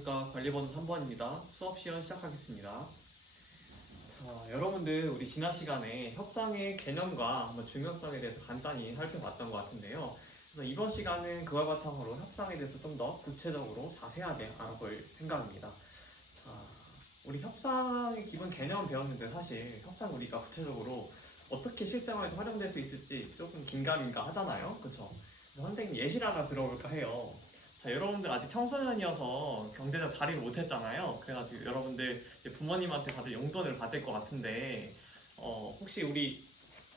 안녕하십니까. 관리번호 3번입니다. 수업 시연 시작하겠습니다. 자, 여러분들 우리 지난 시간에 협상의 개념과 한번 중요성에 대해서 간단히 살펴봤던 것 같은데요. 그래서 이번 시간은 그걸 바탕으로 협상에 대해서 좀 더 구체적으로 자세하게 알아볼 생각입니다. 자, 우리 협상의 기본 개념 배웠는데 사실 협상 우리가 구체적으로 어떻게 실생활에서 활용될 수 있을지 조금 긴가민가 하잖아요. 그쵸? 그래서 선생님 예시를 하나 들어볼까 해요. 자, 여러분들 아직 청소년이어서 경제적 자리를 못했잖아요. 그래가지고 여러분들 이제 부모님한테 다들 용돈을 받을 것 같은데, 혹시 우리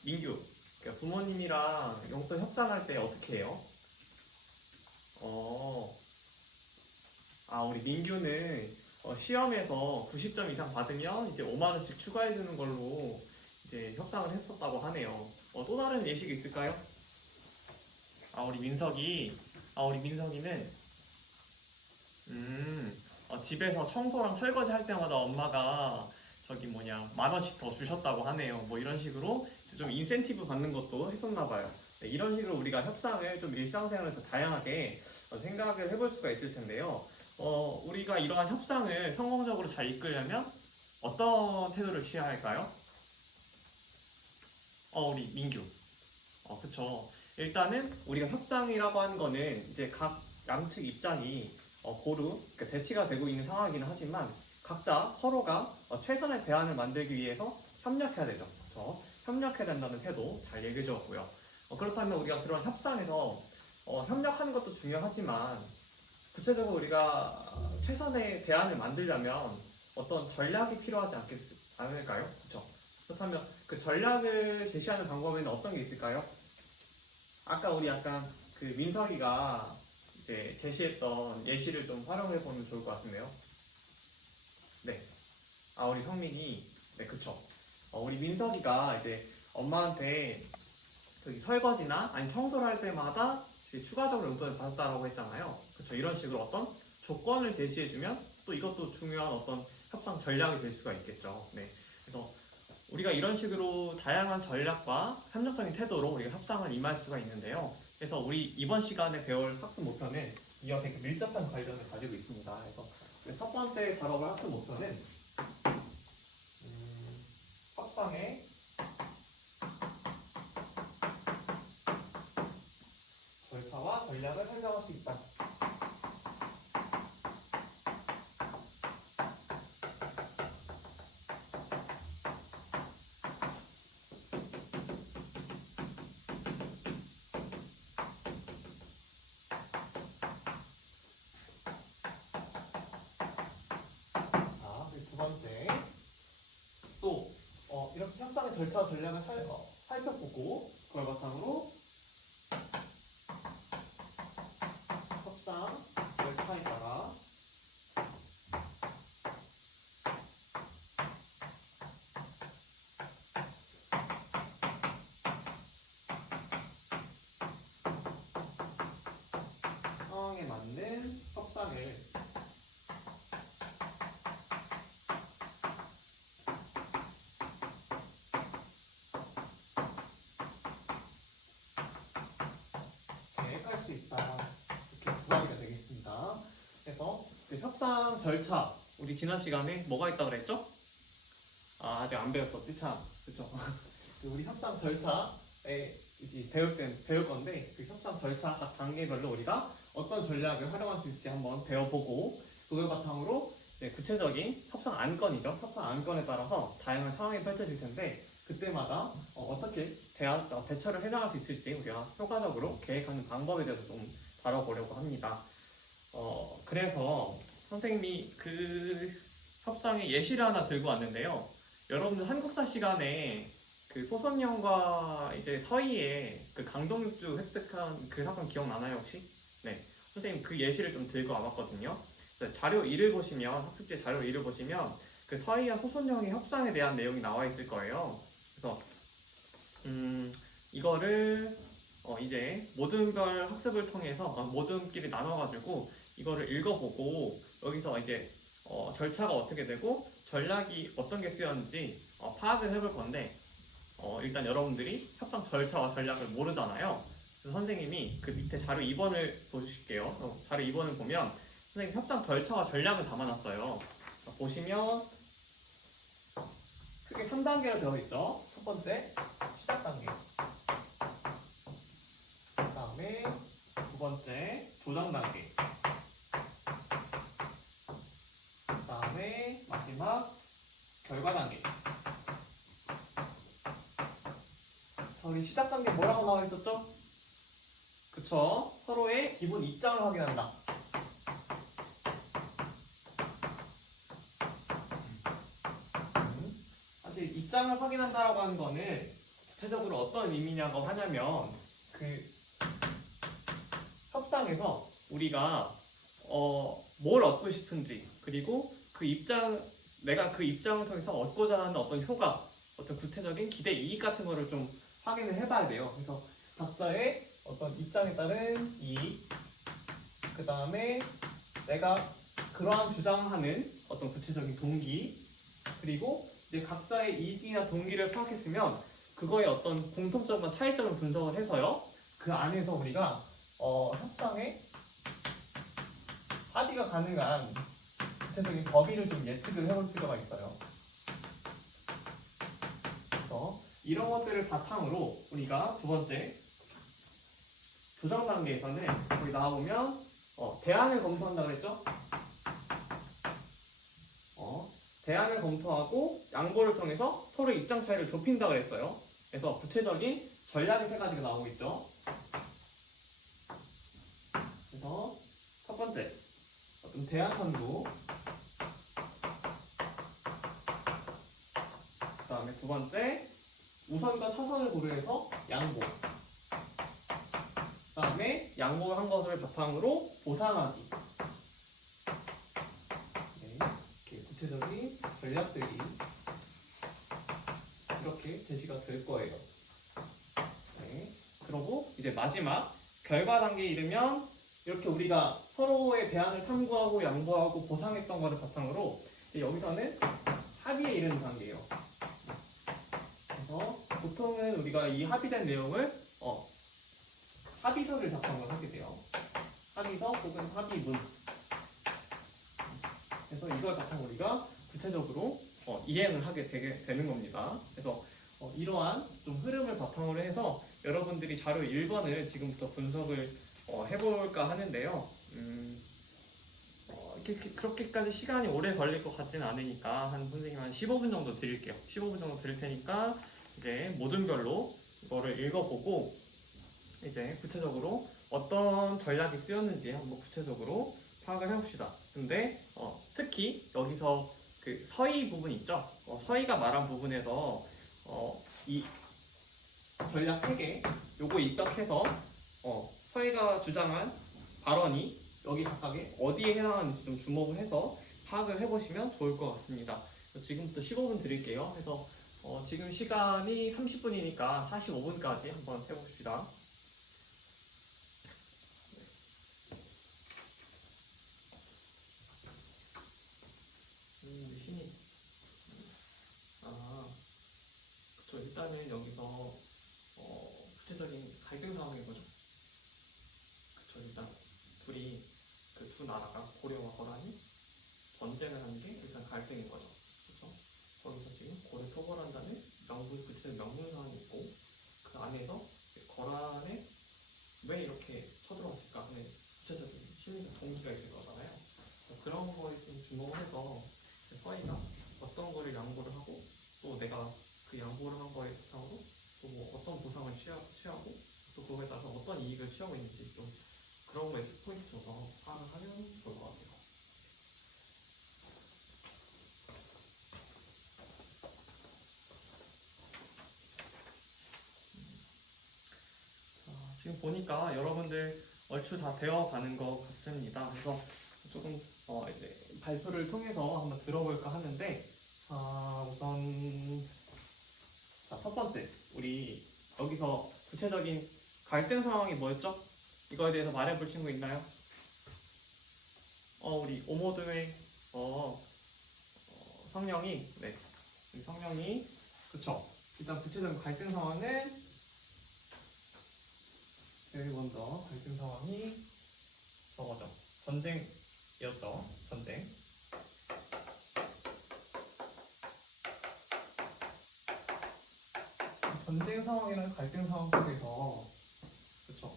민규, 그러니까 부모님이랑 용돈 협상할 때 어떻게 해요? 어, 우리 민규는 시험에서 90점 이상 받으면 이제 5만 원씩 추가해 주는 걸로 이제 협상을 했었다고 하네요. 또 다른 예시가 있을까요? 우리 민석이, 우리 민석이는 집에서 청소랑 설거지 할 때마다 엄마가 저기 뭐냐 10,000원씩 더 주셨다고 하네요. 뭐 이런 식으로 좀 인센티브 받는 것도 했었나 봐요. 네, 이런 식으로 우리가 협상을 좀 일상생활에서 다양하게 생각을 해볼 수가 있을 텐데요. 우리가 이러한 협상을 성공적으로 잘 이끌려면 어떤 태도를 취해야 할까요? 우리 민규. 그쵸. 일단은 우리가 협상이라고 하는 거는 이제 각 양측 입장이 고루 그러니까 대치가 되고 있는 상황이긴 하지만 각자 서로가 최선의 대안을 만들기 위해서 협력해야 되죠. 그래서 협력해야 된다는 태도 잘 얘기해 주었고요. 그렇다면 우리가 그런 협상에서 협력하는 것도 중요하지만 구체적으로 우리가 최선의 대안을 만들려면 어떤 전략이 필요하지 않을까요? 그렇죠? 그렇다면 그 전략을 제시하는 방법에는 어떤 게 있을까요? 아까 우리 약간 그 민석이가 이제 제시했던 예시를 좀 활용해 보면 좋을 것 같은데요. 네. 우리 성민이, 네, 그쵸. 우리 민석이가 이제 엄마한테 저기 설거지나 아니 청소를 할 때마다 추가적으로 용돈을 받았다라고 했잖아요. 그쵸. 이런 식으로 어떤 조건을 제시해주면 또 이것도 중요한 어떤 협상 전략이 될 수가 있겠죠. 네. 그래서 우리가 이런 식으로 다양한 전략과 협력적인 태도로 우리가 협상을 임할 수가 있는데요. 그래서 우리 이번 시간에 배울 학습 목표는 이와 되게 밀접한 관련을 가지고 있습니다. 그래서 첫 번째 다뤄볼 학습 목표는 협상의 절차와 전략을 설명할 수 있다. 자, 그리고 두 번째 또 이렇게 협상의 절차와 전략을 살펴보고 그걸 바탕으로 협상 절차에 따라 상황에 맞는 협상을 계획할 수 있다. 이렇게 두 가지가 되겠습니다. 그래서 그 협상 절차 우리 지난 시간에 뭐가 있다고 그랬죠? 아직 안 배웠었지 참. 그렇죠? 우리 협상 절차에 이제 배울 건데 그 협상 절차 각 단계별로 우리가 어떤 전략을 활용할 수 있을지 한번 배워보고 그걸 바탕으로 이제 구체적인 협상 안건이죠. 협상 안건에 따라서 다양한 상황이 펼쳐질 텐데 그때마다 어떻게 대처를 해나갈 수 있을지 우리가 효과적으로 계획하는 방법에 대해서 좀 다뤄보려고 합니다. 그래서 선생님이 그 협상의 예시를 하나 들고 왔는데요. 여러분들 한국사 시간에 그 소선영과 이제 서희의 그 강동육주 획득한 그 사건 기억나나요 혹시? 네. 선생님 그 예시를 좀 들고 와봤거든요. 자료 1을 보시면 학습지 자료 1을 보시면 그 서희와 소선영의 협상에 대한 내용이 나와 있을 거예요. 그래서 이거를 이제 모든별 학습을 통해서 모든끼리 나눠가지고 이거를 읽어보고 여기서 이제 절차가 어떻게 되고 전략이 어떤 게 쓰였는지 파악을 해볼 건데 일단 여러분들이 협상 절차와 전략을 모르잖아요. 그래서 선생님이 그 밑에 자료 2번을 보실게요. 자료 2번을 보면 선생님 협상 절차와 전략을 담아놨어요. 자, 보시면 크게 3단계로 되어 있죠. 첫 번째 시작 단계. 그 다음에 두 번째 조정 단계. 그 다음에 마지막 결과 단계. 자, 우리 시작 단계 뭐라고 나와 있었죠? 그쵸? 서로의 기본 입장을 확인한다. 사실 입장을 확인한다라고 하는 거는 구체적으로 어떤 의미냐고 하냐면 그 협상에서 우리가 뭘 얻고 싶은지 그리고 그 입장 내가 그 입장을 통해서 얻고자 하는 어떤 효과 어떤 구체적인 기대 이익 같은 거를 좀 확인을 해봐야 돼요. 그래서 각자의 어떤 입장에 따른 이익 그 다음에 내가 그러한 주장하는 어떤 구체적인 동기 그리고 이제 각자의 이익이나 동기를 파악했으면 그거의 어떤 공통점과 차이점을 분석을 해서요. 그 안에서 우리가 협상에 합의가 가능한 구체적인 범위를 좀 예측을 해볼 필요가 있어요. 그래서 이런 것들을 바탕으로 우리가 두 번째 조정 단계에서는 여기 나와보면 대안을 검토한다고 했죠? 대안을 검토하고 양보를 통해서 서로의 입장 차이를 좁힌다고 했어요. 그래서 구체적인 전략이 세 가지가 나오고 있죠. 그래서 첫 번째 어떤 대안 선도 그 다음에 두 번째 우선과 차선을 고려해서 양보 그 다음에 양보를 한 것을 바탕으로 보상하기 네, 이렇게 구체적인 전략들이 이렇게 제시가 될 거예요. 네, 그리고 이제 마지막 결과 단계에 이르면 이렇게 우리가 서로의 대안을 탐구하고 양보하고 보상했던 것을 바탕으로 이제 여기서는 합의에 이르는 단계예요. 그래서 보통은 우리가 이 합의된 내용을 합의서를 작성을 하게 돼요. 합의서 혹은 합의문. 그래서 이걸 바탕으로 우리가 구체적으로 이행을 하게 되는 겁니다. 그래서 이러한 좀 흐름을 바탕으로 해서 여러분들이 자료 1번을 지금부터 분석을 해볼까 하는데요. 그렇게까지 시간이 오래 걸릴 것 같지는 않으니까 선생님 한 15분 정도 드릴게요. 15분 정도 드릴 테니까 이제 모든별로 이거를 읽어보고 이제 구체적으로 어떤 전략이 쓰였는지 한번 구체적으로 파악을 해봅시다. 근데 특히 여기서 그 서희 부분 있죠? 서희가 말한 부분에서 이 전략 3개 요거 입력해서 서희가 주장한 발언이 여기 각각에 어디에 해당하는지 좀 주목을 해서 파악을 해보시면 좋을 것 같습니다. 지금부터 15분 드릴게요. 그래서 지금 시간이 30분이니까 45분까지 한번 해봅시다. 신이 그쵸. 일단은 여기서 구체적인 갈등 상황인 거죠. 그쵸. 일단 둘이 그 두 나라가 고려와 거란이 전쟁을 하는 게 일단 갈등인 거죠. 그쵸. 거기서 지금 고려 토벌한다는 구체적인 명분 사항이 있고 그 안에서 거란에 왜 이렇게 쳐들어왔을까 하는 구체적인 심리적 동기가 있을 거잖아요. 그런 거에 좀 주목을 해서 서희가 어떤 거를 양보를 하고 또 내가 그 양보를 한 거에 바탕으로 또 뭐 어떤 보상을 취하고 또 그거에 따라서 어떤 이익을 취하고 있는지 좀 그런 거에 포인트 줘서 파악을 하면 좋을 것 같아요. 자, 지금 보니까 여러분들 얼추 다 되어가는 것 같습니다. 그래서 조금 이제 발표를 통해서 한번 들어볼까 하는데 우선 첫 번째 우리 여기서 구체적인 갈등 상황이 뭐였죠? 이거에 대해서 말해볼 친구 있나요? 우리 오모드의 성령이 네 우리 성령이 그쵸. 일단 구체적인 갈등 상황은 제일 먼저 갈등 상황이 저거죠. 전쟁 이었죠. 전쟁. 전쟁 상황이랑 갈등 상황 속에서 그쵸.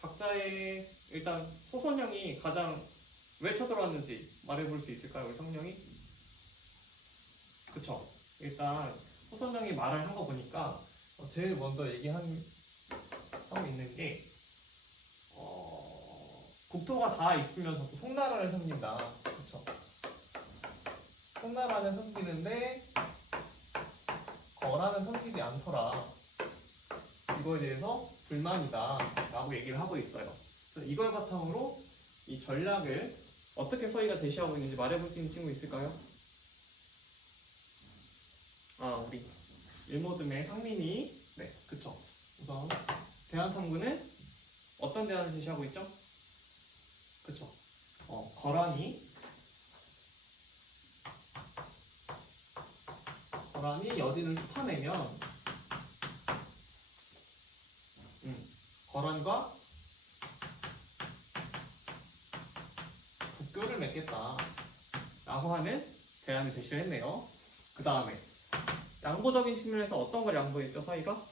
각자의 일단 소선영이 가장 왜 쳐들어왔는지 말해볼 수 있을까요? 우리 성령이? 그쵸. 일단 소선영이 말을 한 거 보니까 제일 먼저 하고 있는 게 국토가 다 있으면 자꾸 송나라를 섬긴다. 그쵸. 송나라는 섬기는데 거라는 섬기지 않더라. 이거에 대해서 불만이다 라고 얘기를 하고 있어요. 그래서 이걸 바탕으로 이 전략을 어떻게 서희가 제시하고 있는지 말해볼 수 있는 친구 있을까요? 우리 일모듬의 상민이. 네, 그쵸. 우선 대한탐구는 어떤 대안을 제시하고 있죠? 그쵸. 거란이 여진을 쫓아내면 거란과 국교를 맺겠다 라고 하는 대안을 제시를 했네요. 그 다음에 양보적인 측면에서 어떤 걸 양보했죠, 서희가?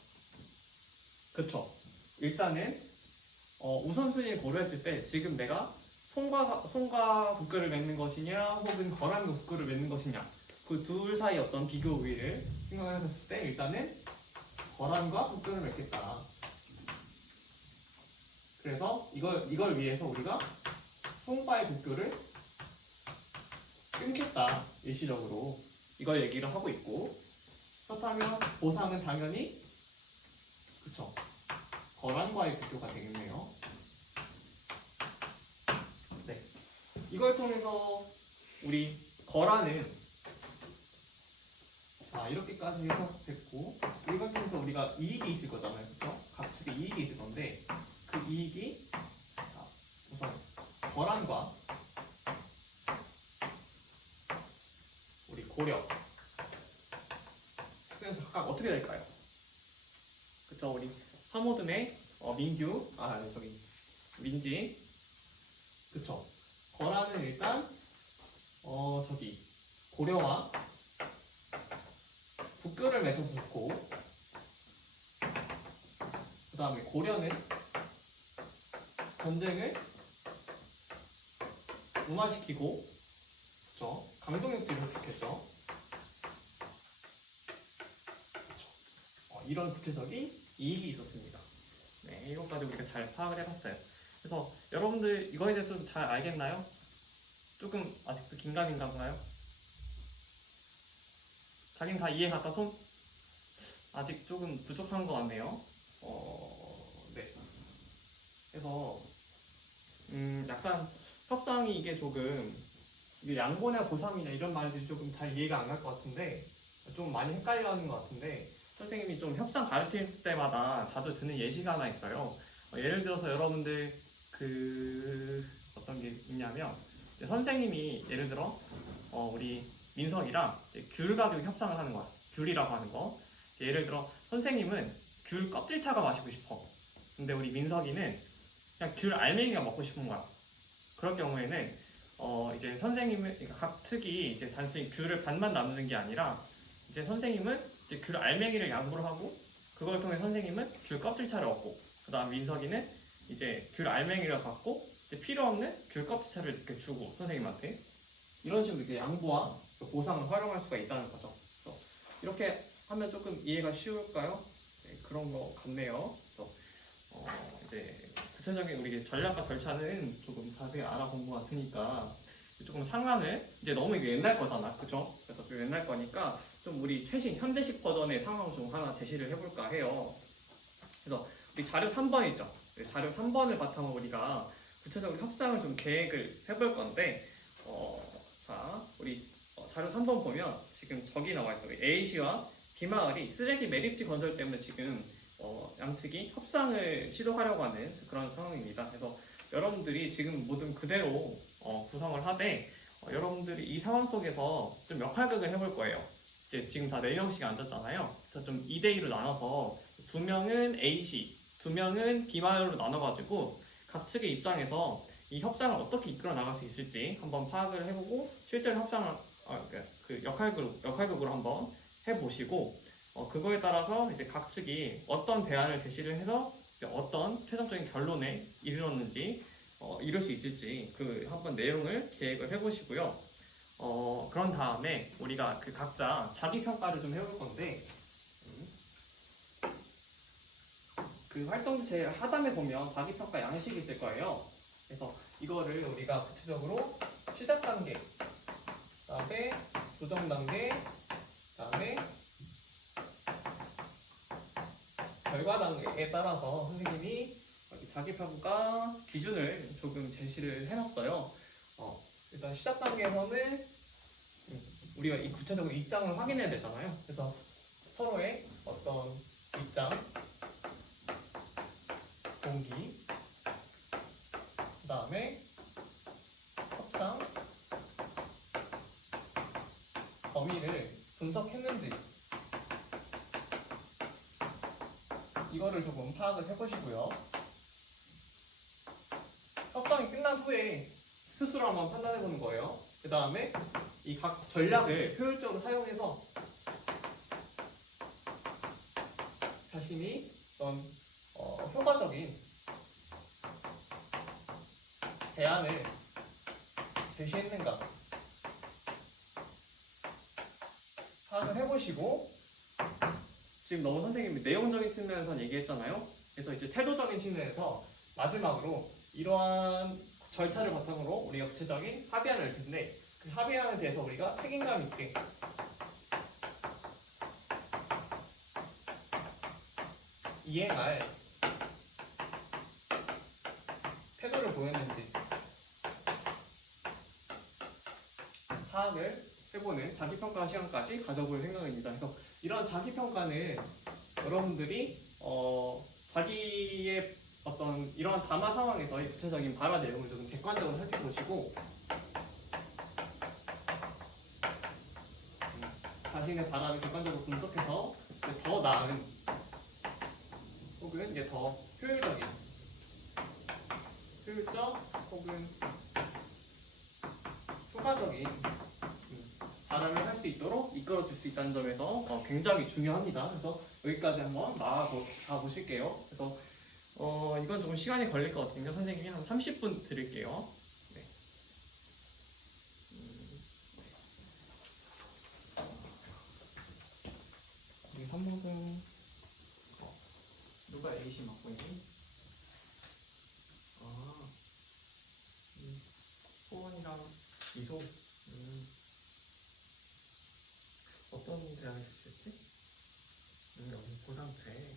그쵸. 일단은 우선순위를 고려했을 때 지금 내가 송과 국교를 맺는 것이냐 혹은 거란과 국교를 맺는 것이냐 그 둘 사이 어떤 비교 우위를 생각해봤을 때 일단은 거란과 국교를 맺겠다. 그래서 이걸 위해서 우리가 송과의 국교를 끊겠다. 일시적으로 이걸 얘기를 하고 있고, 그렇다면 보상은 당연히 그쵸, 거란과의 국교가 되겠네요. 네, 이걸 통해서 우리 거란은 이렇게까지 해서 됐고, 이걸 통해서 우리가 이익이 있을 거잖아요. 그쵸? 각 측에 이익이 있을 건데 그 이익이 우선 거란과 우리 고려 측에서 각각 어떻게 될까요? 그쵸? 우리 하모드의 민규 민지. 그쵸? 거란은 일단 고려와 국교를 맺어서 좋고, 그 다음에 고려는 전쟁을 무마시키고, 그쵸? 강동육지를 좋겠죠. 이런 구체적인 이익이 있었습니다. 네, 이것까지 우리가 잘 파악을 해봤어요. 그래서 여러분들 이거에 대해서 좀 잘 알겠나요? 조금 아직도 긴가민가인가요? 자긴 다 이해 갔다 손? 아직 조금 부족한 것 같네요. 네. 그래서 약간 협상이 이게 조금 양보냐 보상이냐 이런 말들이 조금 잘 이해가 안 갈 것 같은데 좀 많이 헷갈려하는 것 같은데 선생님이 좀 협상 가르칠 때마다 자주 드는 예시가 하나 있어요. 예를 들어서 여러분들 어떤 게 있냐면 선생님이 예를 들어 우리 민석이랑 귤 가지고 협상을 하는 거야. 귤이라고 하는 거. 예를 들어 선생님은 귤 껍질차가 마시고 싶어. 근데 우리 민석이는 그냥 귤 알맹이가 먹고 싶은 거야. 그럴 경우에는 이제 선생님은 그러니까 각 측이 이제 단순히 귤을 반만 나누는 게 아니라 이제 선생님은 이제 귤 알맹이를 양보를 하고 그걸 통해 선생님은 귤 껍질차를 얻고 그 다음 민석이는 이제 귤 알맹이를 갖고 이제 필요 없는 귤 껍질차를 이렇게 주고 선생님한테 이런 식으로 이렇게 양보와 보상을 활용할 수가 있다는 거죠. 이렇게 하면 조금 이해가 쉬울까요? 네, 그런 것 같네요. 그래서 이제 구체적인 우리 전략과 절차는 조금 자세히 알아본 것 같으니까 조금 상황을 이제 너무 이게 옛날 거잖아, 그죠? 그래서 좀 옛날 거니까 좀 우리 최신 현대식 버전의 상황 중 하나 제시를 해볼까 해요. 그래서 우리 자료 3번 있죠? 자료 3번을 바탕으로 우리가 구체적으로 협상을 좀 계획을 해볼 건데 우리 자료 3번 보면 지금 저기 나와 있어요. A시와 B마을이 쓰레기 매립지 건설 때문에 지금 양측이 협상을 시도하려고 하는 그런 상황입니다. 그래서 여러분들이 지금 모든 그대로 구성을 하되 여러분들이 이 상황 속에서 좀 역할극을 해볼 거예요. 이제 지금 다 4명씩 앉았잖아요. 그래서 좀 2대2로 나눠서 2명은 A시, 2명은 B마을로 나눠가지고 각 측의 입장에서 이 협상을 어떻게 이끌어 나갈 수 있을지 한번 파악을 해보고 실제로 협상을 그 역할극으로 한번 해보시고 그거에 따라서 이제 각 측이 어떤 대안을 제시를 해서 어떤 최종적인 결론에 이르렀는지 이룰 수 있을지 그 한번 내용을 계획을 해보시고요. 그런 다음에 우리가 그 각자 자기 평가를 좀 해볼 건데 그 활동체 하단에 보면 자기 평가 양식이 있을 거예요. 그래서 이거를 우리가 구체적으로 시작 단계, 그다음에 조정 단계, 그다음에 결과 단계에 따라서 선생님이 자기 평가 기준을 조금 제시를 해놨어요. 일단 시작 단계에서는 우리가 이 구체적으로 입장을 확인해야 되잖아요. 그래서 서로의 어떤 입장, 동기, 그 다음에 협상, 범위를 분석했는지 이거를 조금 파악을 해보시고요. 협상이 끝난 후에 스스로 한번 판단해보는 거예요. 그 다음에 이 각 전략을 효율적으로 사용해서 자신이 어떤 효과적인 대안을 제시했는가 파악을 해보시고 지금 너무 선생님이 내용적인 측면에서 얘기했잖아요. 그래서 이제 태도적인 측면에서 마지막으로 이러한 절차를 바탕으로 우리가 구체적인 합의안을 낼 텐데 그 합의안에 대해서 우리가 책임감 있게 이행할 태도를 보였는지 파악을 해보는 자기평가 시간까지 가져볼 생각입니다. 그래서 이런 자기평가는 여러분들이 자기의 어떤 이러한 담화 상황에서의 구체적인 발화 내용을 좀 객관적으로 살펴보시고 자신의 발화를 객관적으로 분석해서 더 나은 혹은 이제 더 효율적 혹은 효과적인 발언을 할 수 있도록 이끌어줄 수 있다는 점에서 굉장히 중요합니다. 그래서 여기까지 한번 나아가 보실게요. 그래서 이건 조금 시간이 걸릴 것 같으니까 선생님이 한 30분 드릴게요. 네. 우리 한목은 누가 A씨 맡고 있니? 소원이랑 이소. 어떤 대안을 주셨지? 여기 보상체.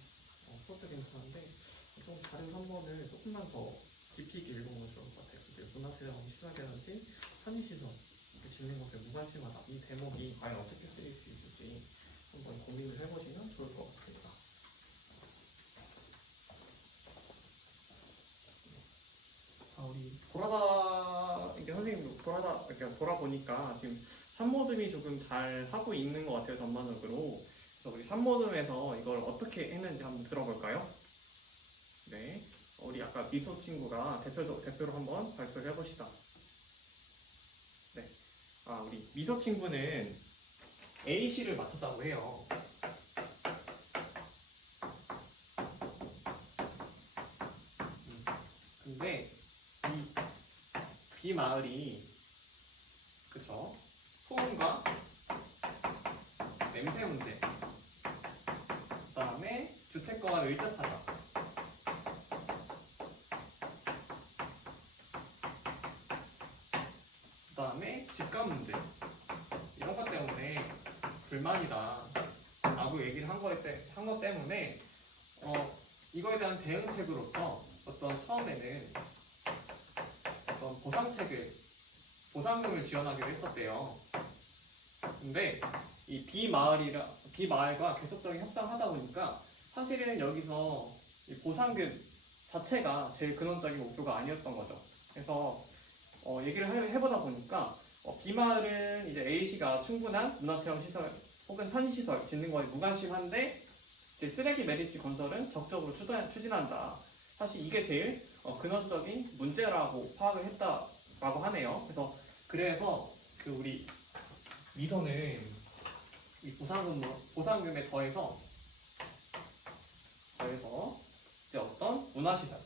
그것도 괜찮은데 좀 다른 3번을 조금만 더 깊이 있게 읽어보면 좋을 것 같아요. 이제 문화재정 시설이라든지 편의시설 짓는 것에 무관심하다. 이 대목이 과연 어떻게 쓰일 수 있을지 한번 고민을 해보시면 좋을 것 같습니다. 우리 이게 선생님 이렇게 돌아보니까 지금 3모듬이 조금 잘 하고 있는 것 같아요, 전반적으로. 그래서 우리 3모듬에서 이걸 어떻게 했는지 한번 들어볼까요? 네. 우리 아까 미소 친구가 대표로 한번 발표를 해봅시다. 네. 우리 미소 친구는 A씨를 맡았다고 해요. 근데 이 B 마을이 그쵸? 소음과 냄새 문제, 그 다음에 주택과를 의젓하다, 그 다음에 집값 문제 이런 것 때문에 불만이다 라고 얘기를 한 것 때문에 이거에 대한 대응책으로서 처음에는 어떤 보상금을 지원하기로 했었대요. 근데 이 B 마을과 계속적인 협상하다 보니까 사실은 여기서 이 보상금 자체가 제일 근원적인 목표가 아니었던 거죠. 그래서 얘기를 해보다 보니까 B마을은 이제 A씨가 충분한 문화체험 시설 혹은 편의시설 짓는 거에 무관심한데 이제 쓰레기 매립지 건설은 적극적으로 추진한다. 사실 이게 제일 근원적인 문제라고 파악을 했다라고 하네요. 그래서 그 우리 미소는 이 보상금에 더해서 이제 어떤 문화시설,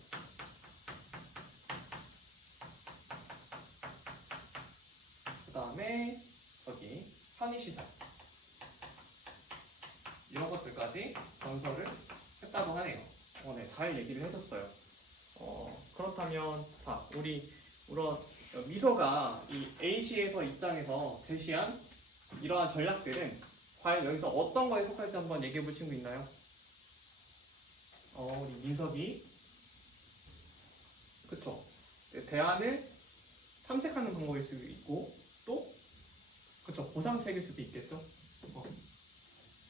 그 다음에 저기 편의시설 이런 것들까지 건설을 했다고 하네요. 네, 잘 얘기를 해줬어요. 그렇다면 자, 우리 미소가 이 A시에서 입장에서 제시한 이러한 전략들은 과연 여기서 어떤 거에 속할지 한번 얘기해 볼 친구 있나요? 우리 민석이 그쵸? 대안을 탐색하는 방법일 수도 있고 또 그쵸? 보상책일 수도 있겠죠?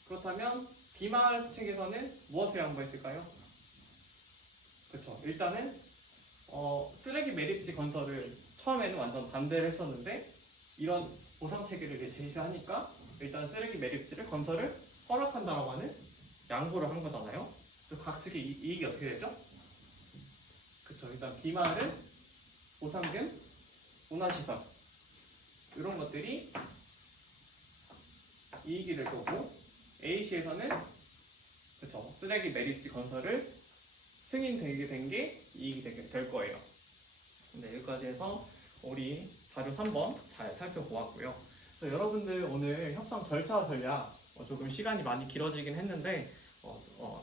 그렇다면 B마을 측에서는 무엇을 양보했을까요? 그쵸? 일단은 쓰레기 매립지 건설을 처음에는 완전 반대를 했었는데 이런 보상 체계를 이제 제시하니까 일단 쓰레기 매립지를 건설을 허락한다라고 하는 양보를 한 거잖아요. 그래서 각 측의 이익이 어떻게 되죠? 그쵸? 일단 B마을은 보상금, 문화시설 이런 것들이 이익이 될 거고 A시에서는 그쵸? 쓰레기 매립지 건설을 승인되게 된 게 이익이 될 거예요. 네, 여기까지 해서 우리 자료 3번 잘 살펴보았고요. 그래서 여러분들 오늘 협상 절차 전략 조금 시간이 많이 길어지긴 했는데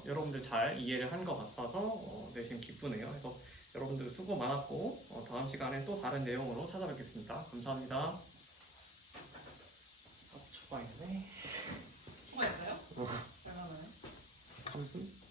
여러분들 잘 이해를 한 것 같아서 내심 기쁘네요. 그래서 여러분들 수고 많았고 다음 시간에 또 다른 내용으로 찾아뵙겠습니다. 감사합니다. 초반이네. 통화했어요? 얼마나요? 3분?